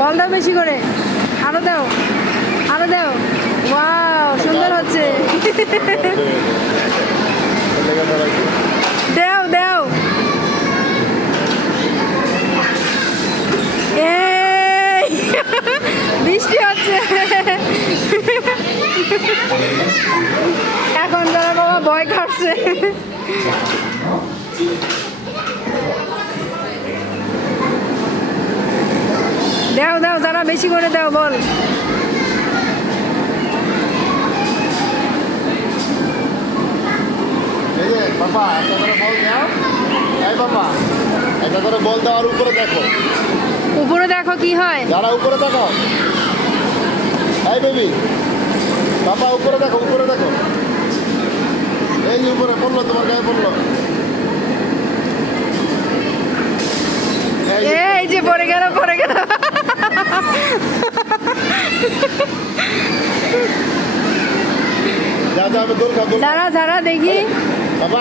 বল দাও বেশি করে, আরো দাও, আরো দাও। ওয়াও, সুন্দর হচ্ছে। দাও দাও। এই বৃষ্টি হচ্ছে। এখন তারা বাবা ভয় কাটছে। দাও দাও, যারা বেশি করে দাও, বল। বাবা একটা করে বল দাও। এই বাবা একটা করে বল দাও, আর উপরে দেখো, উপরে দেখো কি হয়। যারা উপরে দেখো। এই বেবি, বাবা উপরে দেখো, উপরে দেখো। এই যে উপরে পড়লো, তোমার গায়ে পড়লো। এই যে পড়ে গেল, পড়ে গেল। যা যা, আমি দৌড় খাবো। যারা যারা দেখি। বাবা